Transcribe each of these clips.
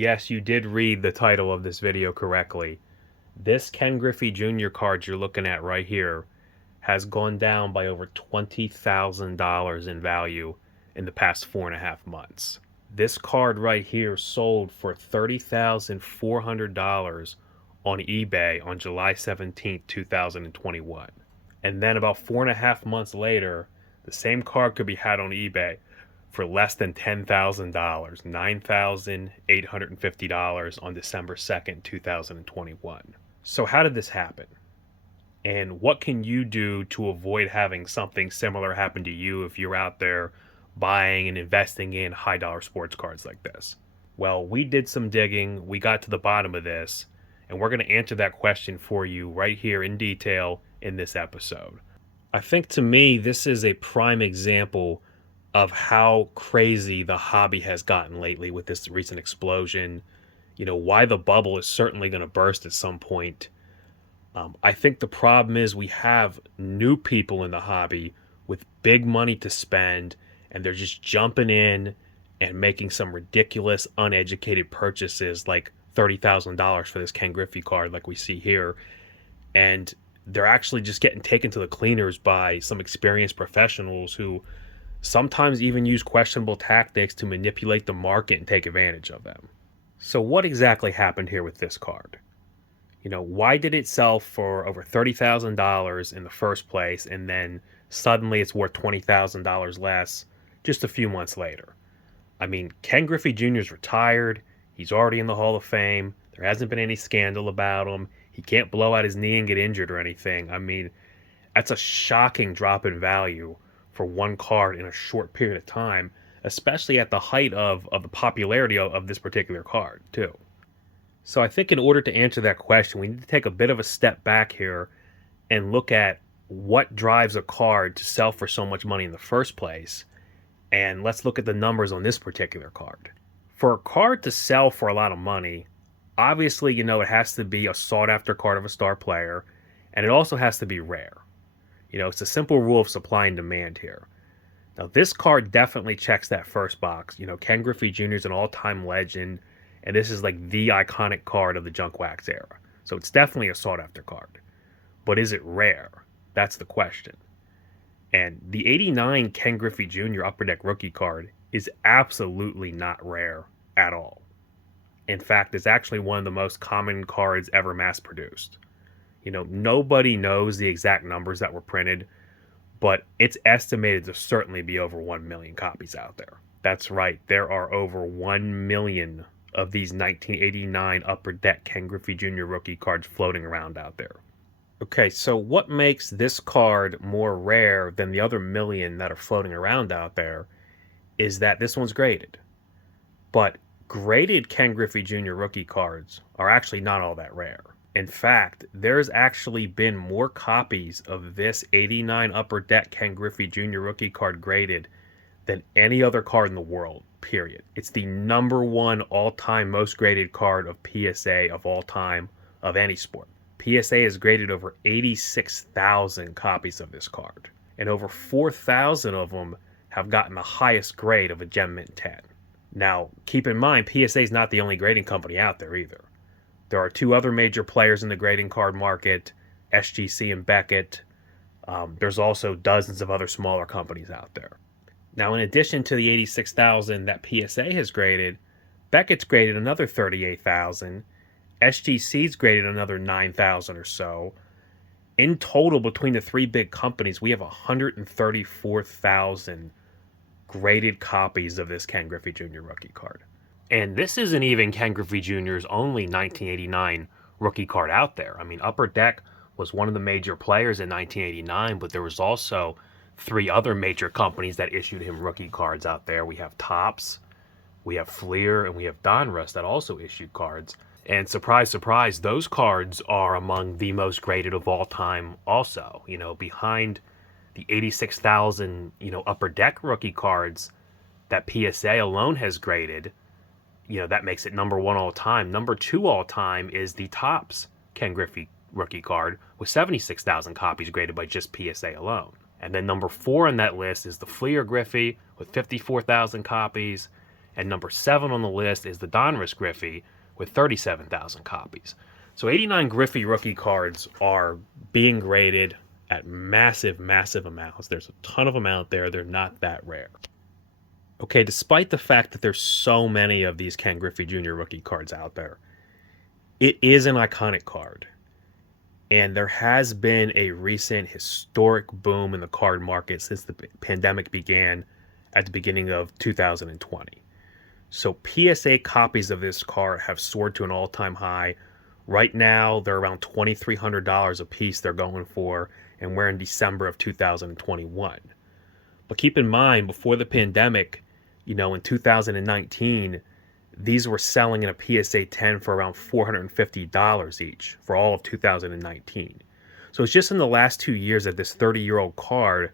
Yes, you did read the title of this video correctly. This Ken Griffey Jr. card you're looking at right here has gone down by over $20,000 in value in the past 4.5 months. This card right here sold for $30,400 on eBay on July 17th, 2021. And then about 4.5 months later, the same card could be had on eBay for less than $10,000, $9,850 on December 2nd, 2021. So, how did this happen? And what can you do to avoid having something similar happen to you if you're out there buying and investing in high dollar sports cards like this? Well, we did some digging, we got to the bottom of this, and we're going to answer that question for you right here in detail in this episode. I think to me, this is a prime example of how crazy the hobby has gotten lately with this recent explosion. Why the bubble is certainly going to burst at some point. I think the problem is we have new people in the hobby with big money to spend, and they're just jumping in and making some ridiculous, uneducated purchases like $30,000 for this Ken Griffey card, like we see here. And they're actually just getting taken to the cleaners by some experienced professionals who sometimes even use questionable tactics to manipulate the market and take advantage of them. So, what exactly happened here with this card? Why did it sell for over $30,000 in the first place, and then suddenly it's worth $20,000 less just a few months later? I mean, Ken Griffey Jr. is retired. He's already in the Hall of Fame. There hasn't been any scandal about him. He can't blow out his knee and get injured or anything. I mean, that's a shocking drop in value for one card in a short period of time, especially at the height of the popularity of this particular card, too. So I think in order to answer that question, we need to take a bit of a step back here and look at what drives a card to sell for so much money in the first place. And let's look at the numbers on this particular card. For a card to sell for a lot of money, obviously, it has to be a sought-after card of a star player, and it also has to be rare. It's a simple rule of supply and demand here. Now, this card definitely checks that first box. Ken Griffey Jr. is an all-time legend, and this is like the iconic card of the junk wax era. So it's definitely a sought-after card. But is it rare? That's the question. And the 89 Ken Griffey Jr. Upper Deck rookie card is absolutely not rare at all. In fact, it's actually one of the most common cards ever mass-produced. Nobody knows the exact numbers that were printed, but it's estimated to certainly be over 1 million copies out there. That's right, there are over 1 million of these 1989 Upper Deck Ken Griffey Jr. rookie cards floating around out there. Okay, so what makes this card more rare than the other million that are floating around out there is that this one's graded. But graded Ken Griffey Jr. rookie cards are actually not all that rare. In fact, there's actually been more copies of this 89 Upper Deck Ken Griffey Jr. rookie card graded than any other card in the world, period. It's the #1 all-time most graded card of PSA of all time of any sport. PSA has graded over 86,000 copies of this card, and over 4,000 of them have gotten the highest grade of a Gem Mint 10. Now, keep in mind, PSA is not the only grading company out there either. There are two other major players in the grading card market, SGC and Beckett. There's also dozens of other smaller companies out there. Now, in addition to the 86,000 that PSA has graded, Beckett's graded another 38,000. SGC's graded another 9,000 or so. In total, between the three big companies, we have 134,000 graded copies of this Ken Griffey Jr. rookie card. And this isn't even Ken Griffey Jr.'s only 1989 rookie card out there. I mean, Upper Deck was one of the major players in 1989, but there was also three other major companies that issued him rookie cards out there. We have Topps, we have Fleer, and we have Donruss that also issued cards. And surprise, surprise, those cards are among the most graded of all time also. Behind the 86,000, Upper Deck rookie cards that PSA alone has graded, that makes it #1 all time. #2 all time is the Topps Ken Griffey rookie card with 76,000 copies graded by just PSA alone. And then #4 on that list is the Fleer Griffey with 54,000 copies. And number 7 on the list is the Donruss Griffey with 37,000 copies. So 89 Griffey rookie cards are being graded at massive, massive amounts. There's a ton of them out there. They're not that rare. Okay, despite the fact that there's so many of these Ken Griffey Jr. rookie cards out there, it is an iconic card. And there has been a recent historic boom in the card market since the pandemic began at the beginning of 2020. So PSA copies of this card have soared to an all-time high. Right now, they're around $2,300 a piece they're going for, and we're in December of 2021. But keep in mind, before the pandemic, in 2019, these were selling in a PSA 10 for around $450 each for all of 2019. So it's just in the last 2 years that this 30-year-old card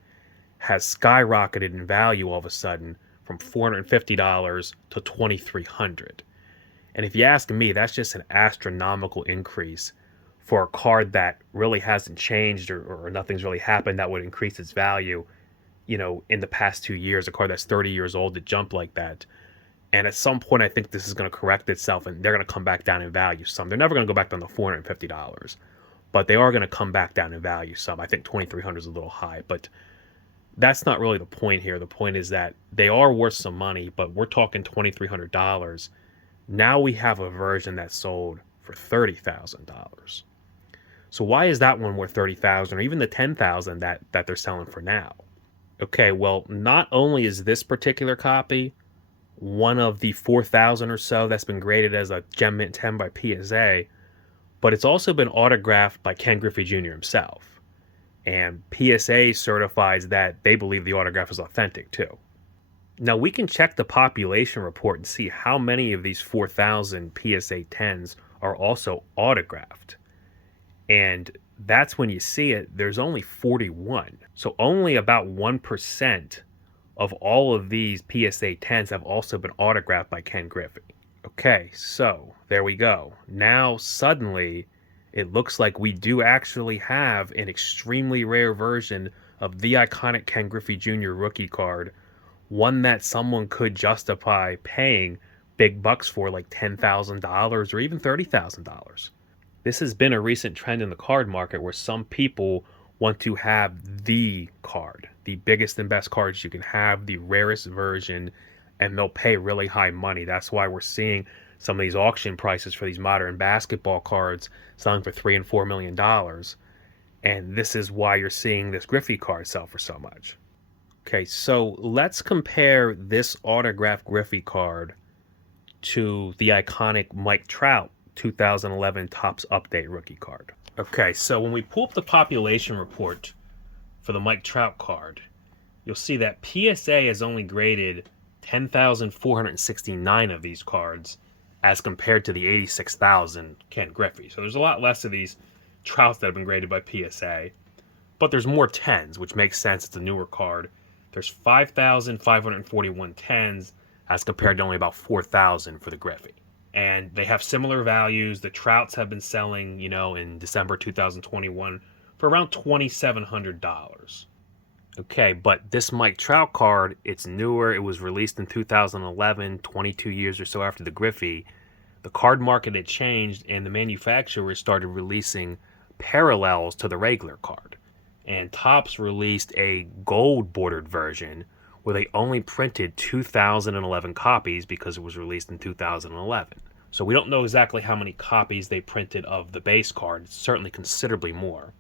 has skyrocketed in value all of a sudden from $450 to $2,300. And if you ask me, that's just an astronomical increase for a card that really hasn't changed or nothing's really happened that would increase its value, in the past 2 years, a card that's 30 years old to jump like that. And at some point, I think this is going to correct itself and they're going to come back down in value some. They're never going to go back down to $450, but they are going to come back down in value some. I think $2,300 is a little high, but that's not really the point here. The point is that they are worth some money, but we're talking $2,300. Now we have a version that sold for $30,000. So why is that one worth $30,000 or even the $10,000 that they're selling for now? Okay, well, not only is this particular copy one of the 4,000 or so that's been graded as a Gem Mint 10 by PSA, but it's also been autographed by Ken Griffey Jr. himself. And PSA certifies that they believe the autograph is authentic too. Now we can check the population report and see how many of these 4,000 PSA 10s are also autographed. And that's when you see it, there's only 41. So only about 1% of all of these PSA 10s have also been autographed by Ken Griffey. Okay, so there we go. Now suddenly it looks like we do actually have an extremely rare version of the iconic Ken Griffey Jr. rookie card, one that someone could justify paying big bucks for, like $10,000 or even $30,000. This has been a recent trend in the card market where some people want to have the card, the biggest and best cards you can have, the rarest version, and they'll pay really high money. That's why we're seeing some of these auction prices for these modern basketball cards selling for $3 and $4 million. And this is why you're seeing this Griffey card sell for so much. Okay, so let's compare this autographed Griffey card to the iconic Mike Trout 2011 Topps Update rookie card. Okay, so when we pull up the population report for the Mike Trout card, you'll see that PSA has only graded 10,469 of these cards as compared to the 86,000 Ken Griffey. So there's a lot less of these Trouts that have been graded by PSA, but there's more 10s, which makes sense. It's a newer card. There's 5,541 10s as compared to only about 4,000 for the Griffey. And they have similar values. The Trouts have been selling, in December 2021 for around $2,700. Okay, but this Mike Trout card, it's newer. It was released in 2011, 22 years or so after the Griffey. The card market had changed, and the manufacturers started releasing parallels to the regular card. And Topps released a gold-bordered version where they only printed 2,011 copies because it was released in 2011. So we don't know exactly how many copies they printed of the base card. It's certainly considerably more.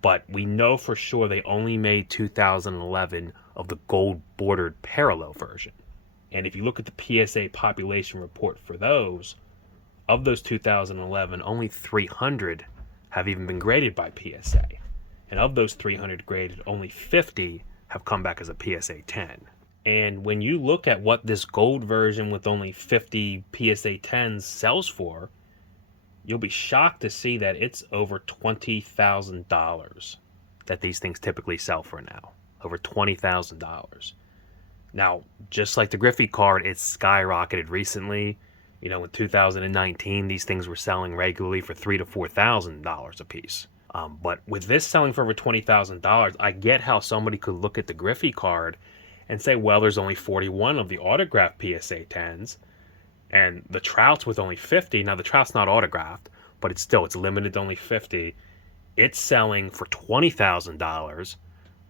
But we know for sure they only made 2011 of the gold-bordered parallel version. And if you look at the PSA population report for those, of those 2011, only 300 have even been graded by PSA. And of those 300 graded, only 50 have come back as a PSA 10. And when you look at what this gold version with only 50 PSA 10s sells for, you'll be shocked to see that it's over $20,000 that these things typically sell for now. Over $20,000. Now, just like the Griffey card, it's skyrocketed recently. In 2019, these things were selling regularly for $3,000 to $4,000 a piece. But with this selling for over $20,000, I get how somebody could look at the Griffey card and say, well, there's only 41 of the autographed PSA 10s, and the Trout's with only 50. Now, the Trout's not autographed, but it's limited to only 50. It's selling for $20,000.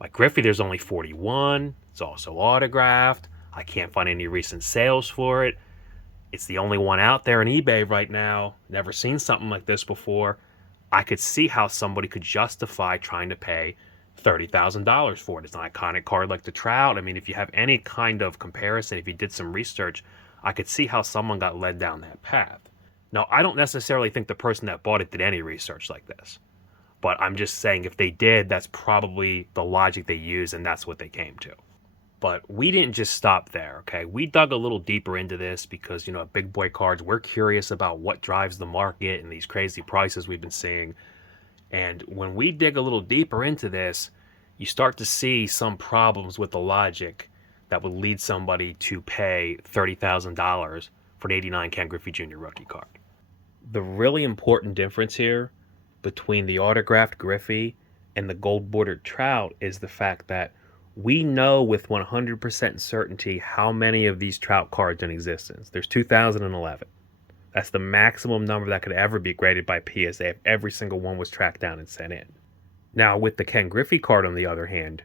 Like Griffey, there's only 41. It's also autographed. I can't find any recent sales for it. It's the only one out there on eBay right now. Never seen something like this before. I could see how somebody could justify trying to pay $30,000 for it. It's an iconic card like the Trout. I mean, if you have any kind of comparison, if you did some research, I could see how someone got led down that path. Now, I don't necessarily think the person that bought it did any research like this, but I'm just saying if they did, that's probably the logic they used, and that's what they came to. But we didn't just stop there, okay? We dug a little deeper into this because, at Big Boy Cards, we're curious about what drives the market and these crazy prices we've been seeing. And when we dig a little deeper into this, you start to see some problems with the logic that would lead somebody to pay $30,000 for an 89 Ken Griffey Jr. rookie card. The really important difference here between the autographed Griffey and the gold bordered Trout is the fact that we know with 100% certainty how many of these Trout cards in existence. There's 2011. That's the maximum number that could ever be graded by PSA if every single one was tracked down and sent in. Now, with the Ken Griffey card, on the other hand,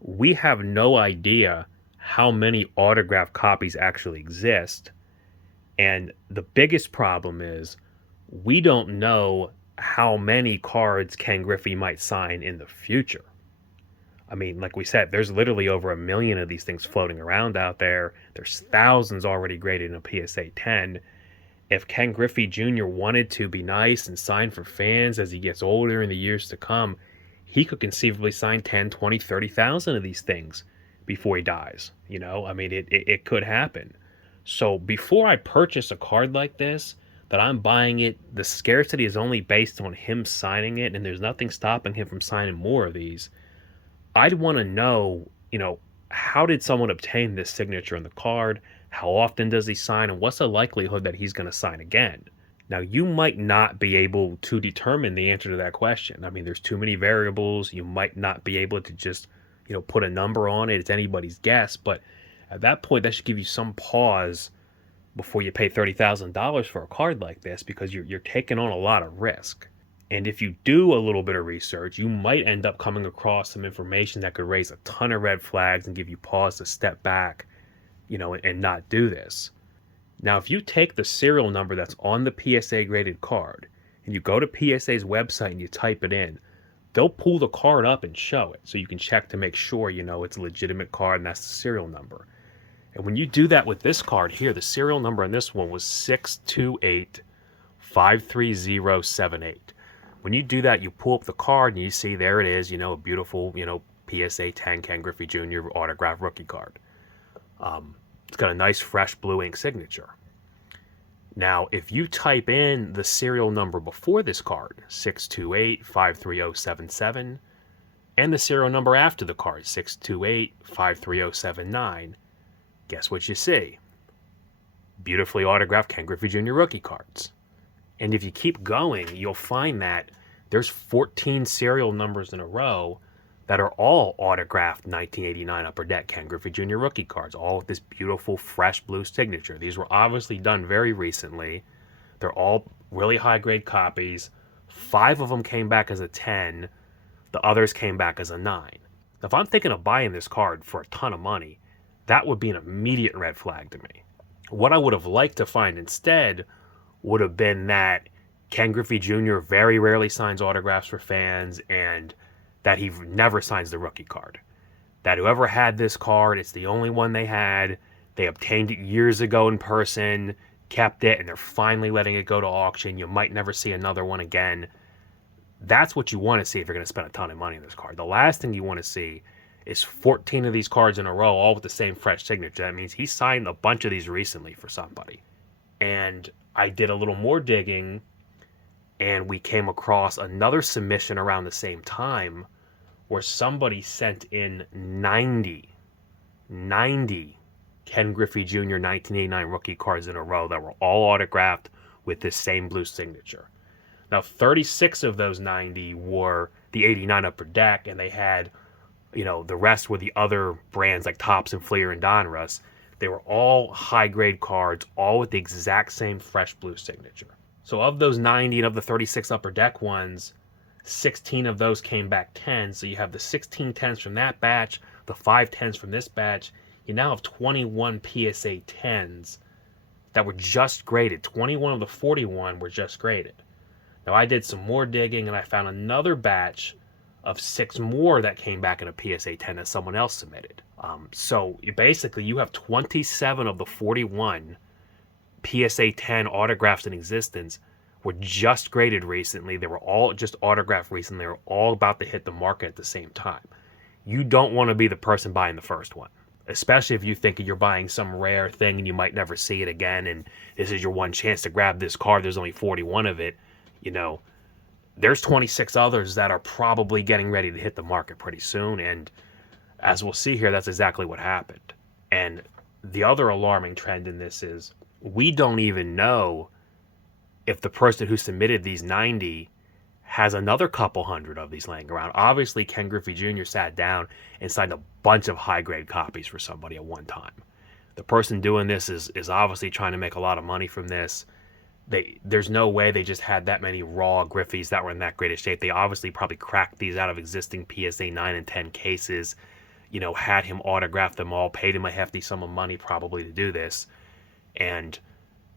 we have no idea how many autographed copies actually exist. And the biggest problem is we don't know how many cards Ken Griffey might sign in the future. I mean, like we said, there's literally over 1 million of these things floating around out there. There's thousands already graded in a PSA 10. If Ken Griffey Jr. wanted to be nice and sign for fans as he gets older in the years to come, he could conceivably sign 10, 20, 30,000 of these things before he dies. I mean, it could happen. So before I purchase a card like this, that I'm buying it, the scarcity is only based on him signing it, and there's nothing stopping him from signing more of these. I'd want to know, how did someone obtain this signature on the card? How often does he sign? And what's the likelihood that he's going to sign again? Now, you might not be able to determine the answer to that question. I mean, there's too many variables. You might not be able to just, put a number on it. It's anybody's guess. But at that point, that should give you some pause before you pay $30,000 for a card like this, because you're taking on a lot of risk. And if you do a little bit of research, you might end up coming across some information that could raise a ton of red flags and give you pause to step back, and not do this. Now, if you take the serial number that's on the PSA graded card and you go to PSA's website and you type it in, they'll pull the card up and show it so you can check to make sure, it's a legitimate card and that's the serial number. And when you do that with this card here, the serial number on this one was 628-53078. When you do that, you pull up the card and you see there it is, a beautiful, PSA 10 Ken Griffey Jr. autographed rookie card. It's got a nice fresh blue ink signature. Now, if you type in the serial number before this card, 628-53077, and the serial number after the card, 628-53079, guess what you see? Beautifully autographed Ken Griffey Jr. rookie cards. And if you keep going, you'll find that there's 14 serial numbers in a row that are all autographed 1989 Upper Deck Ken Griffey Jr. rookie cards, all with this beautiful fresh blue signature. These were obviously done very recently. They're all really high-grade copies. 5 of them came back as a 10. The others came back as a 9. If I'm thinking of buying this card for a ton of money, that would be an immediate red flag to me. What I would have liked to find instead would have been that Ken Griffey Jr. very rarely signs autographs for fans, and that he never signs the rookie card. That whoever had this card, it's the only one they had. They obtained it years ago in person, kept it, and they're finally letting it go to auction. You might never see another one again. That's what you want to see if you're going to spend a ton of money on this card. The last thing you want to see is 14 of these cards in a row, all with the same fresh signature. That means he signed a bunch of these recently for somebody. And I did a little more digging, and we came across another submission around the same time where somebody sent in 90 Ken Griffey Jr. 1989 rookie cards in a row that were all autographed with this same blue signature. Now, 36 of those 90 were the 89 Upper Deck, and they had The rest were the other brands like Topps and Fleer and Donruss. They were all high grade cards, all with the exact same fresh blue signature. So of those 90 and of the 36 upper deck ones, 16 of those came back 10. So you have the 16 10s from that batch, the 5 10s from this batch. You now have 21 PSA 10s that were just graded. 21 of the 41 were just graded. Now I did some more digging and I found another batch of 6 more that came back in a PSA 10 that someone else submitted. So basically you have 27 of the 41 PSA 10 autographs in existence were just graded recently. They were all just autographed recently. They were all about to hit the market at the same time. You don't want to be the person buying the first one, especially if you think you're buying some rare thing and you might never see it again and this is your one chance to grab this card. There's only 41 of it. There's 26 others that are probably getting ready to hit the market pretty soon. And as we'll see here, that's exactly what happened. And the other alarming trend in this is we don't even know if the person who submitted these 90 has another couple hundred of these laying around. Obviously, Ken Griffey Jr. sat down and signed a bunch of high-grade copies for somebody at one time. The person doing this is obviously trying to make a lot of money from this. There's no way they just had that many raw Griffeys that were in that great of shape. They obviously probably cracked these out of existing PSA 9 and 10 cases, had him autograph them all, paid him a hefty sum of money probably to do this. And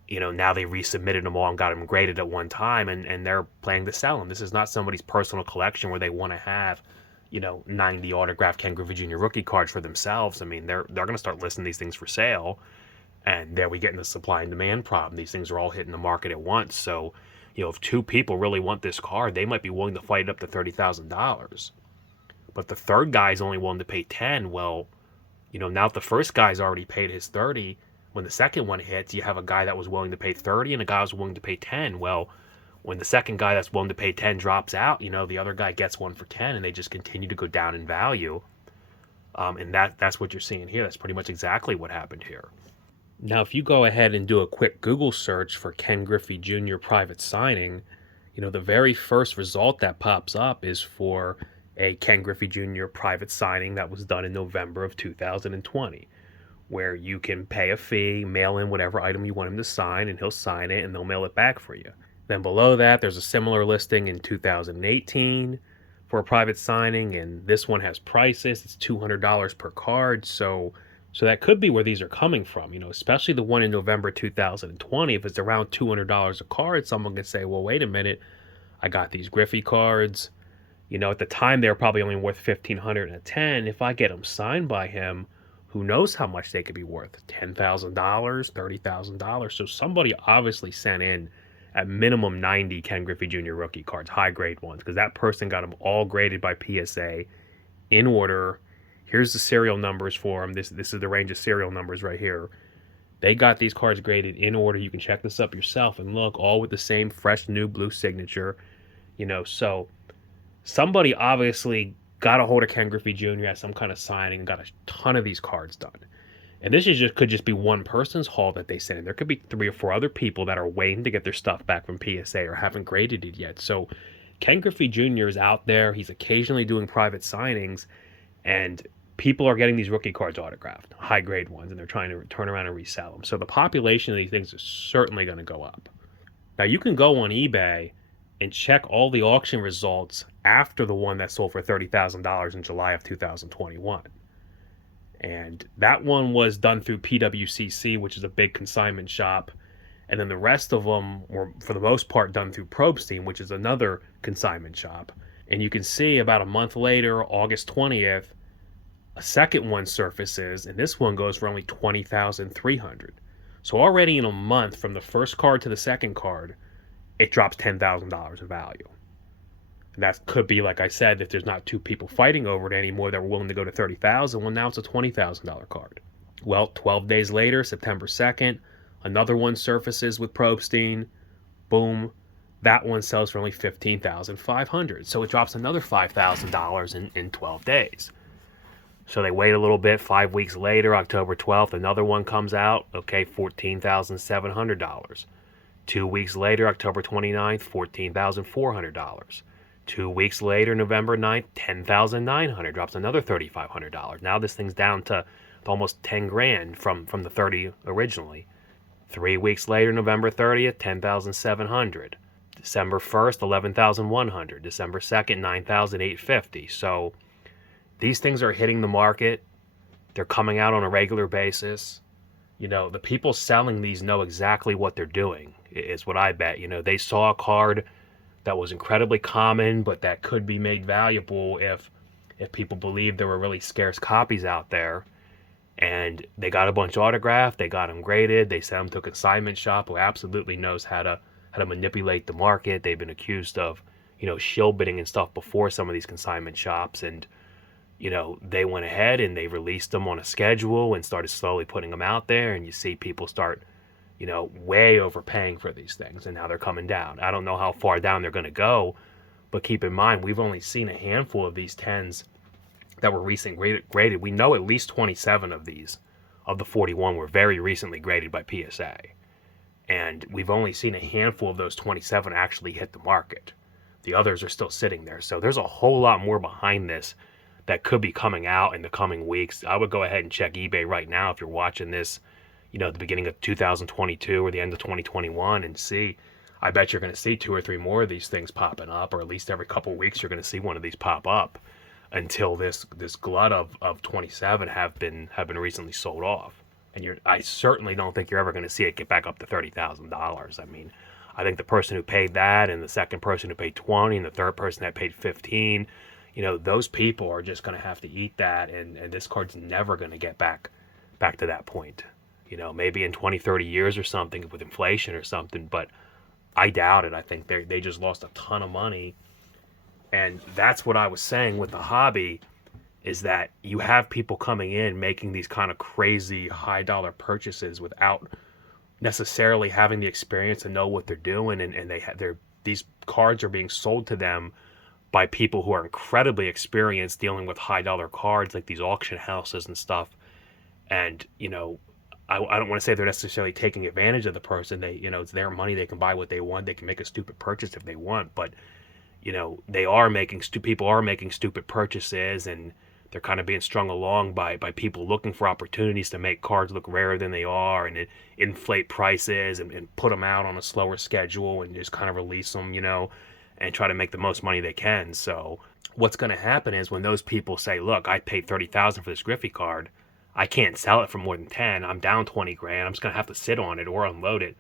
now they resubmitted them all and got them graded at one time, and they're planning to sell them. This is not somebody's personal collection where they want to have, 90 autographed Ken Griffey Jr. rookie cards for themselves. I mean, they're going to start listing these things for sale, and there we get into the supply and demand problem. These things are all hitting the market at once. So, if 2 people really want this card, they might be willing to fight it up to $30,000. But the third guy's only willing to pay 10. Well, now if the first guy's already paid his 30, when the second one hits, you have a guy that was willing to pay 30 and a guy was willing to pay 10. Well, when the second guy that's willing to pay 10 drops out, the other guy gets one for 10, and they just continue to go down in value. And that's what you're seeing here. That's pretty much exactly what happened here. Now, if you go ahead and do a quick Google search for Ken Griffey Jr. private signing, the very first result that pops up is for a Ken Griffey Jr. private signing that was done in November of 2020. Where you can pay a fee, mail in whatever item you want him to sign, and he'll sign it, and they'll mail it back for you. Then below that, there's a similar listing in 2018 for a private signing, and this one has prices. It's $200 per card, so that could be where these are coming from, especially the one in November 2020. If it's around $200 a card, someone could say, well, wait a minute, I got these Griffey cards. At the time, they were probably only worth $1,500 and a 10. If I get them signed by him, who knows how much they could be worth? $10,000, $30,000. So somebody obviously sent in at minimum 90 Ken Griffey Jr. rookie cards, high grade ones, because that person got them all graded by PSA in order. Here's the serial numbers for them. This is the range of serial numbers right here. They got these cards graded in order. You can check this up yourself and look, all with the same fresh new blue signature. So somebody obviously got a hold of Ken Griffey Jr. at some kind of signing and got a ton of these cards done. And this could just be one person's haul that they sent in. There could be 3 or 4 other people that are waiting to get their stuff back from PSA or haven't graded it yet. So Ken Griffey Jr. is out there. He's occasionally doing private signings, and people are getting these rookie cards autographed, high grade ones, and they're trying to turn around and resell them. So the population of these things is certainly going to go up. Now you can go on eBay and check all the auction results after the one that sold for $30,000 in July of 2021. And that one was done through PWCC, which is a big consignment shop. And then the rest of them were, for the most part, done through Probstein, which is another consignment shop. And you can see about a month later, August 20th, a second one surfaces, and this one goes for only $20,300. So already in a month, from the first card to the second card, it drops $10,000 in value. And that could be, like I said, if there's not 2 people fighting over it anymore that were willing to go to $30,000, well, now it's a $20,000 card. Well, 12 days later, September 2nd, another one surfaces with Probstein. Boom. That one sells for only $15,500. So it drops another $5,000 in 12 days. So they wait a little bit. 5 weeks later, October 12th, another one comes out. Okay, $14,700. 2 weeks later, October 29th, $14,400. 2 weeks later, November 9th, 10,900, drops another $3,500. Now this thing's down to almost 10 grand from the 30 originally. 3 weeks later, November 30th, 10,700. December 1st, 11,100. December 2nd, 9,850. So these things are hitting the market. They're coming out on a regular basis. The people selling these know exactly what they're doing, is what I bet. They saw a card that was incredibly common, but that could be made valuable if people believed there were really scarce copies out there. And they got a bunch autographed, they got them graded, they sent them to a consignment shop who absolutely knows how to manipulate the market. They've been accused of, shill bidding and stuff before, some of these consignment shops, and they went ahead and they released them on a schedule and started slowly putting them out there, and you see people start, way overpaying for these things, and now they're coming down. I don't know how far down they're going to go, but keep in mind, we've only seen a handful of these 10s that were recently graded. We know at least 27 of these, of the 41, were very recently graded by PSA. And we've only seen a handful of those 27 actually hit the market. The others are still sitting there. So there's a whole lot more behind this that could be coming out in the coming weeks. I would go ahead and check eBay right now if you're watching this, at the beginning of 2022 or the end of 2021, and see. I bet you're going to see 2 or 3 more of these things popping up, or at least every couple of weeks you're going to see one of these pop up, until this glut of 27 have been recently sold off. And I certainly don't think you're ever going to see it get back up to $30,000. I mean, I think the person who paid that, and the second person who paid 20, and the third person that paid 15, those people are just going to have to eat that, and this card's never going to get back to that point. Maybe in 20, 30 years or something with inflation or something, but I doubt it. I think they just lost a ton of money. And that's what I was saying with the hobby, is that you have people coming in making these kind of crazy high dollar purchases without necessarily having the experience to know what they're doing, and these cards are being sold to them by people who are incredibly experienced dealing with high dollar cards, like these auction houses and stuff. And I don't want to say they're necessarily taking advantage of the person. It's their money, they can buy what they want, they can make a stupid purchase if they want, but people are making stupid purchases, and they're kind of being strung along by people looking for opportunities to make cards look rarer than they are, and inflate prices, and put them out on a slower schedule, and just kind of release them, and try to make the most money they can. So what's going to happen is, when those people say, look, I paid $30,000 for this Griffey card, I can't sell it for more than 10, I'm down 20 grand, I'm just going to have to sit on it or unload it.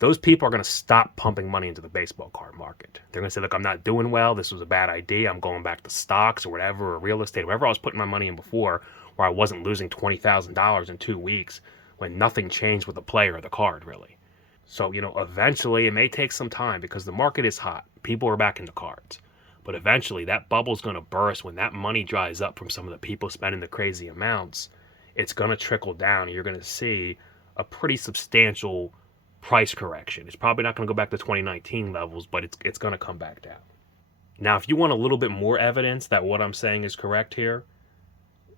Those people are going to stop pumping money into the baseball card market. They're going to say, look, I'm not doing well. This was a bad idea. I'm going back to stocks or whatever, or real estate, wherever I was putting my money in before, where I wasn't losing $20,000 in 2 weeks when nothing changed with the player or the card, really. So, eventually, it may take some time, because the market is hot. People are back into cards. But eventually, that bubble's going to burst. When that money dries up from some of the people spending the crazy amounts, it's going to trickle down, and you're going to see a pretty substantial price correction. It's probably not going to go back to 2019 levels, but it's going to come back down. Now, if you want a little bit more evidence that what I'm saying is correct here,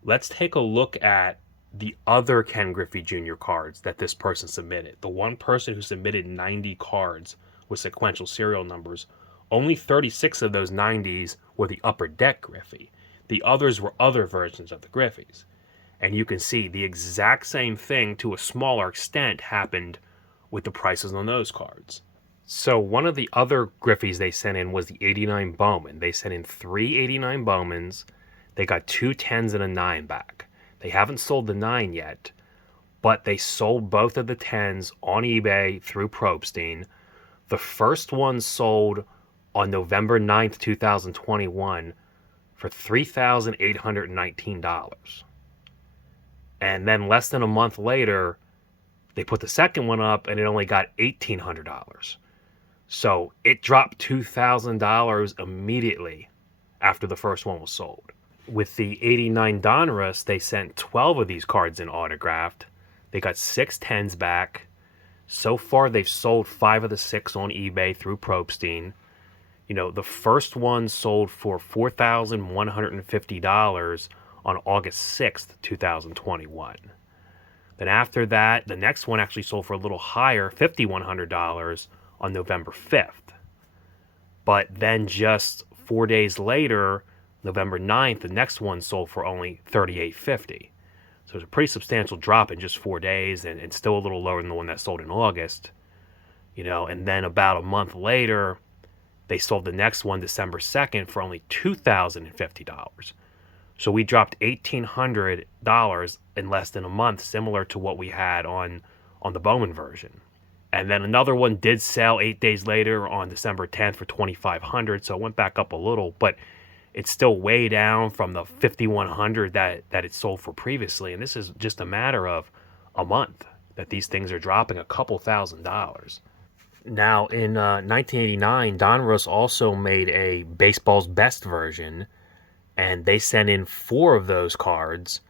let's take a look at the other Ken Griffey Jr. cards that this person submitted. The one person who submitted 90 cards with sequential serial numbers, only 36 of those 90s were the Upper Deck Griffey. The others were other versions of the Griffies. And you can see the exact same thing, to a smaller extent, happened with the prices on those cards. So one of the other Griffies they sent in was the 89 Bowman. They sent in 3 89 Bowmans. They got 2 10s and a 9 back. They haven't sold the 9 yet, but they sold both of the 10s on eBay through Probstein. The first one sold on November 9th, 2021 for $3,819. And then less than a month later, they put the second one up, and it only got $1,800. So it dropped $2,000 immediately after the first one was sold. With the 89 Donruss, they sent 12 of these cards in autographed. They got 6 10s back. So far, they've sold 5 of the 6 on eBay through Probstein. The first one sold for $4,150 on August 6th, 2021. Then after that, the next one actually sold for a little higher, $5,100 on November 5th. But then just 4 days later, November 9th, the next one sold for only $38.50. So it's a pretty substantial drop in just 4 days, and still a little lower than the one that sold in August. And then about a month later, they sold the next one December 2nd for only $2,050. So we dropped $1,800 in less than a month, similar to what we had on the Bowman version. And then another one did sell 8 days later on December 10th for $2,500, so it went back up a little, but it's still way down from the $5,100 that it sold for previously. And this is just a matter of a month that these things are dropping a couple $1,000s. Now, in 1989, Donruss also made a Baseball's Best version, and they sent in 4 of those cards.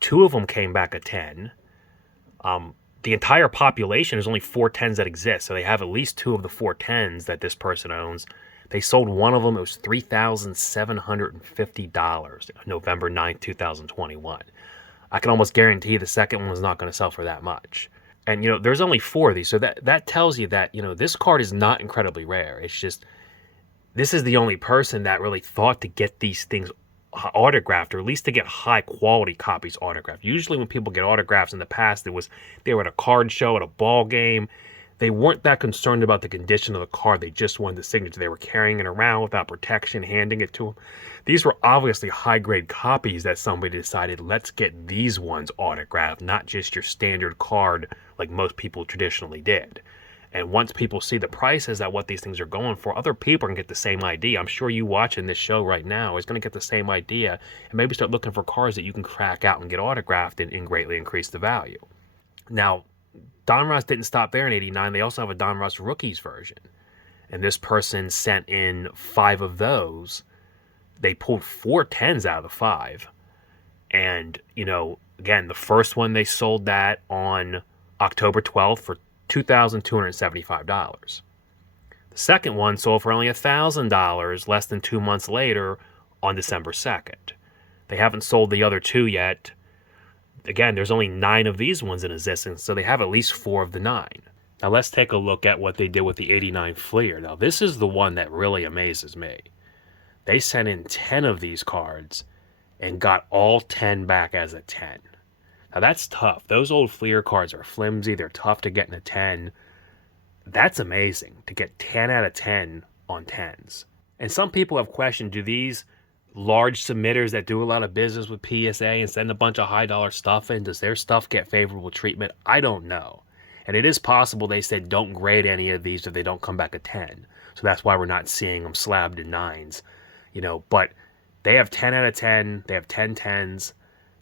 2 of them came back a 10. The entire population is only 4 10s that exist, so they have at least 2 of the 4 10s that this person owns. They sold one of them. It was $3,750 November 9th, 2021. I can almost guarantee the second one was not going to sell for that much. And, there's only 4 of these, so that tells you that, this card is not incredibly rare. It's just, this is the only person that really thought to get these things autographed, or at least to get high quality copies autographed. Usually when people get autographs in the past, they were at a card show, at a ball game. They weren't that concerned about the condition of the card. They just wanted the signature. They were carrying it around without protection, handing it to them. These were obviously high-grade copies that somebody decided, let's get these ones autographed, not just your standard card like most people traditionally did. And once people see the prices at what these things are going for, other people can get the same idea. I'm sure you watching this show right now is going to get the same idea and maybe start looking for cards that you can crack out and get autographed and greatly increase the value. Now, Donruss didn't stop there in 89. They also have a Donruss Rookies version. And this person sent in 5 of those. They pulled 4 10s out of the 5. And, again, the first one they sold that on October 12th for $2,275. The second one sold for only $1,000 less than 2 months later on December 2nd. They haven't sold the other 2 yet. Again, there's only 9 of these ones in existence, so they have at least 4 of the 9. Now let's take a look at what they did with the 89 Fleer. Now this is the one that really amazes me. They sent in 10 of these cards and got all 10 back as a 10. Now that's tough. Those old Fleer cards are flimsy. They're tough to get in a 10. That's amazing to get 10 out of 10 on 10s. And some people have questioned, do these large submitters that do a lot of business with PSA and send a bunch of high dollar stuff in, does their stuff get favorable treatment? I don't know. And it is possible they said don't grade any of these if they don't come back a 10. So that's why we're not seeing them slabbed in 9s. But they have 10 out of 10. They have 10 10s.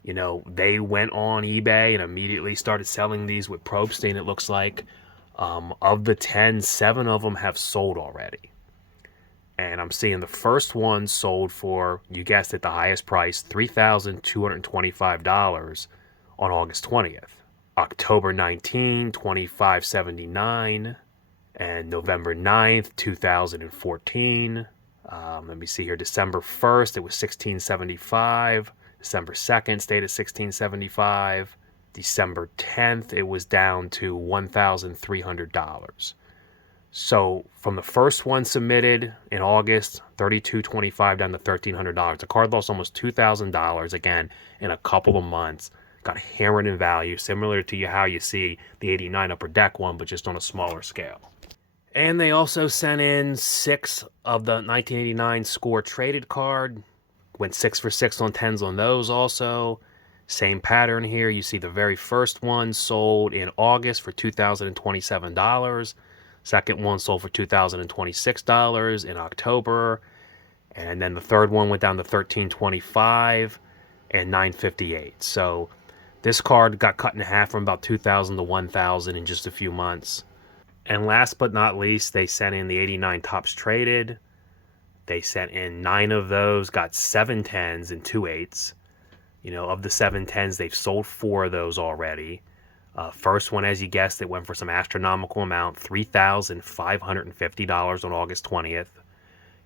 They went on eBay and immediately started selling these with Probstein, it looks like. Of the 10, 7 of them have sold already. And I'm seeing the first one sold for, you guessed it, the highest price, $3,225 on August 20th. October 19, $2,579. And November 9th, 2014. Let me see here. December 1st, it was $1,675. December 2nd stayed at $1,675. December 10th, it was down to $1,300. So from the first one submitted in August, $3,225 down to $1,300. The card lost almost $2,000 again in a couple of months. Got hammered in value, similar to how you see the 89 Upper Deck one, but just on a smaller scale. And they also sent in 6 of the 1989 Score Traded card. Went 6 for 6 on 10s on those also. Same pattern here. You see the very first one sold in August for $2,027. Second one sold for $2,026 in October. And then the third one went down to $1,325 and $958. So this card got cut in half from about $2,000 to $1,000 in just a few months. And last but not least, they sent in the 89 Tops Traded. They sent in 9 of those, got 7 10s and 2 8s. Of the 7 10s, they've sold 4 of those already. First one, as you guessed, it went for some astronomical amount, $3,550 on August 20th.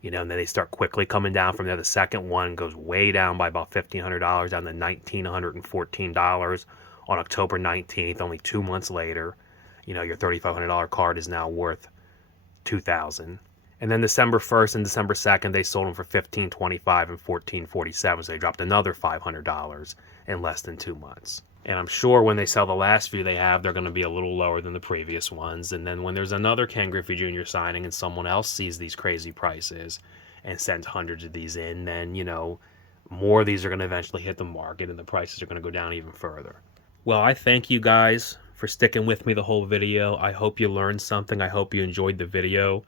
And then they start quickly coming down from there. The second one goes way down by about $1,500, down to $1,914 on October 19th, only 2 months later. Your $3,500 card is now worth $2,000. And then December 1st and December 2nd, they sold them for $15.25 and $14.47. So they dropped another $500 in less than 2 months. And I'm sure when they sell the last few they have, they're going to be a little lower than the previous ones. And then when there's another Ken Griffey Jr. signing and someone else sees these crazy prices and sends hundreds of these in, then, more of these are going to eventually hit the market and the prices are going to go down even further. Well, I thank you guys for sticking with me the whole video. I hope you learned something. I hope you enjoyed the video.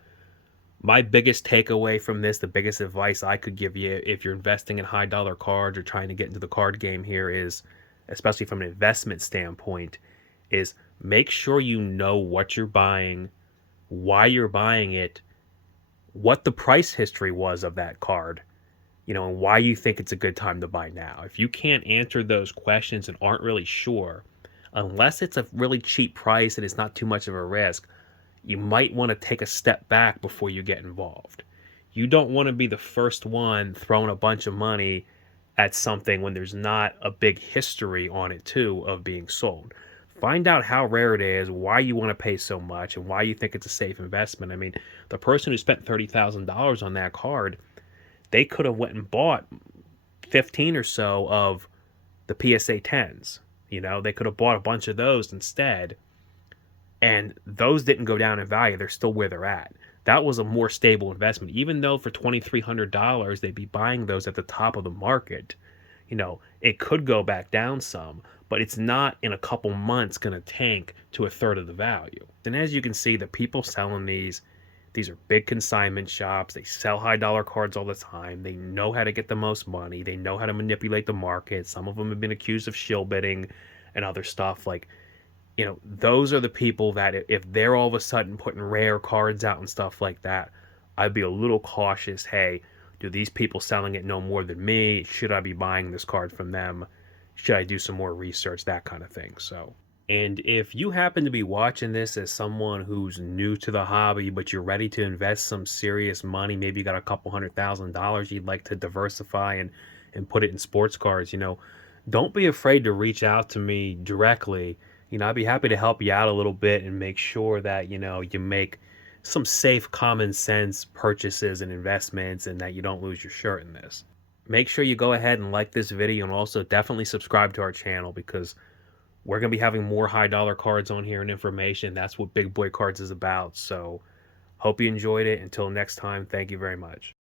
My biggest takeaway from this, the biggest advice I could give you if you're investing in high dollar cards or trying to get into the card game here is, especially from an investment standpoint, is make sure you know what you're buying, why you're buying it, what the price history was of that card, and why you think it's a good time to buy now. If you can't answer those questions and aren't really sure, unless it's a really cheap price and it's not too much of a risk, you might want to take a step back before you get involved. You don't want to be the first one throwing a bunch of money at something when there's not a big history on it too of being sold. Find out how rare it is, why you want to pay so much, and why you think it's a safe investment. I mean, the person who spent $30,000 on that card, they could have went and bought 15 or so of the PSA 10s. They could have bought a bunch of those instead, and those didn't go down in value. They're still where they're at. That was a more stable investment. Even though for $2,300 they'd be buying those at the top of the market, it could go back down some, but it's not in a couple months going to tank to a third of the value. And as you can see, the people selling these are big consignment shops. They sell high dollar cards all the time. They know how to get the most money. They know how to manipulate the market. Some of them have been accused of shill bidding and other stuff. Those are the people that if they're all of a sudden putting rare cards out and stuff like that, I'd be a little cautious. Hey, do these people selling it know more than me? Should I be buying this card from them? Should I do some more research? That kind of thing. And if you happen to be watching this as someone who's new to the hobby, but you're ready to invest some serious money, maybe you got a couple $100,000 you'd like to diversify and put it in sports cards, don't be afraid to reach out to me directly. I'd be happy to help you out a little bit and make sure that, you make some safe, common sense purchases and investments and that you don't lose your shirt in this. Make sure you go ahead and like this video and also definitely subscribe to our channel because we're going to be having more high dollar cards on here and information. That's what Big Boy Cards is about. So hope you enjoyed it. Until next time, thank you very much.